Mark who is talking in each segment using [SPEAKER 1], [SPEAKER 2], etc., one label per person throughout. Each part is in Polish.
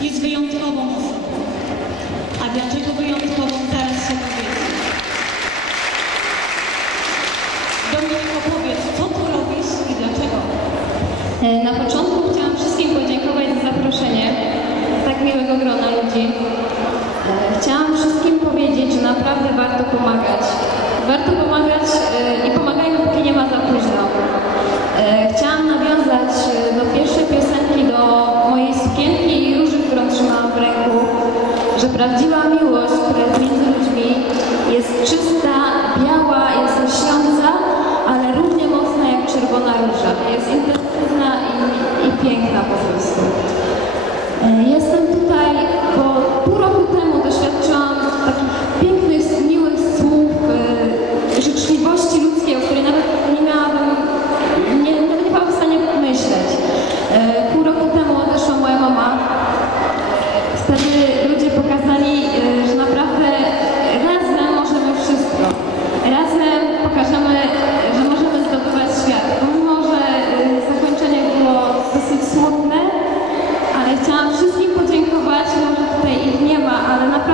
[SPEAKER 1] jest wyjątkową osobą. A dlaczego wyjątkową? Zaraz się dowiecie. Dominik, opowiedz, co tu robisz i dlaczego?
[SPEAKER 2] E, Na początku prawdziwa miłość, która jest między ludźmi, jest czysta, biała, jest lśniąca, ale równie mocna jak czerwona róża. Jest intensywna i, i piękna po prostu. E, Jestem tutaj, bo pół roku temu doświadczyłam takich pięknych, miłych słów, e,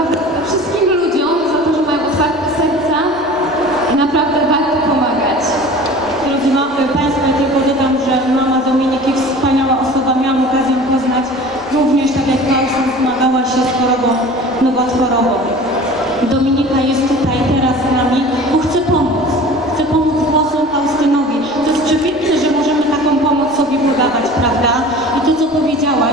[SPEAKER 2] naprawdę wszystkim ludziom za to, że mają otwarte serca naprawdę warto pomagać.
[SPEAKER 1] Drodzy ma- Państwo, ja tylko dodam, że mama Dominiki wspaniała osoba, miałam okazję poznać. Również tak jak Klausen zmagała się z chorobą nowotworową. Dominika jest tutaj teraz z nami, bo chce pomóc. Chce pomóc głosom Faustynowi. To jest przepiękne, że możemy taką pomoc sobie podawać, prawda? I to, co powiedziałaś,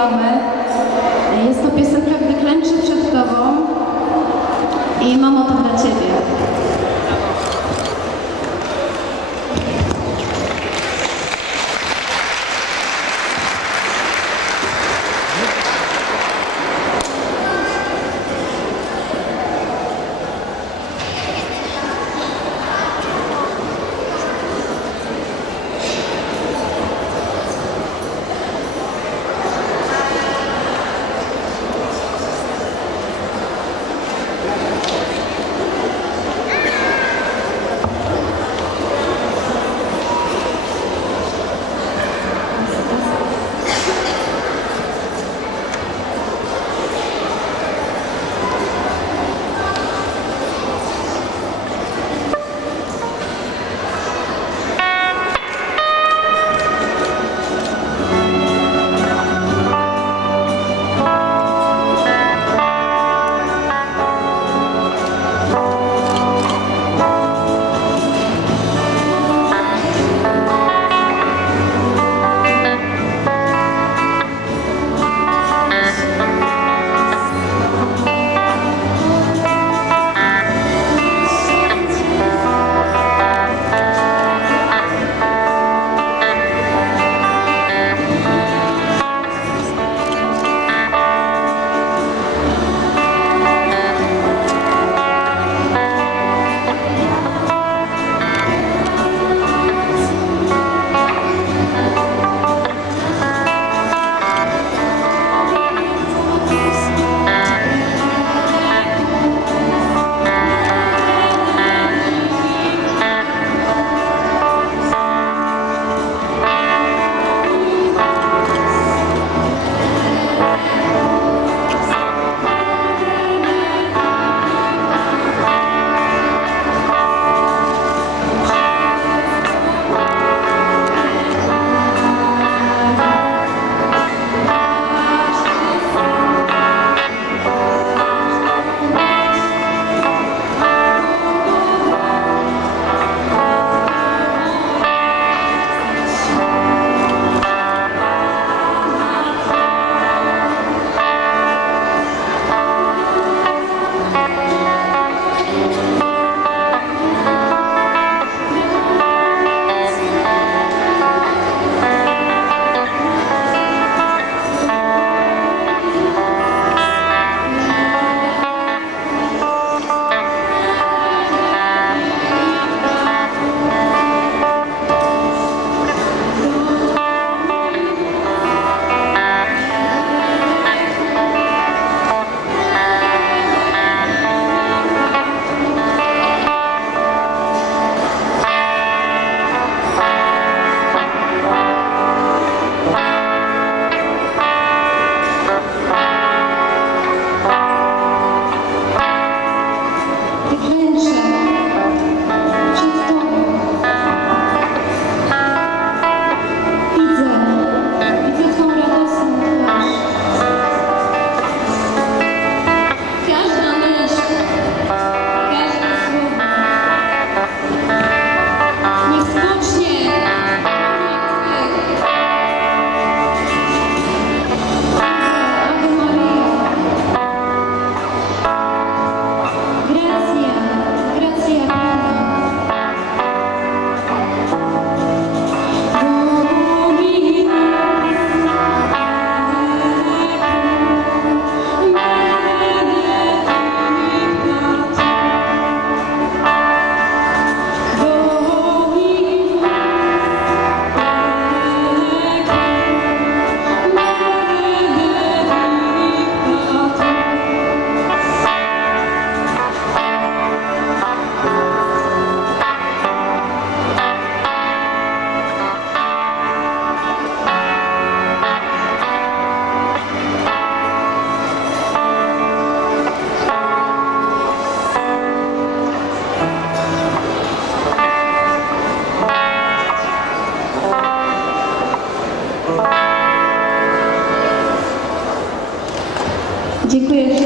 [SPEAKER 2] E, Jest to piosenka, Dziękuję.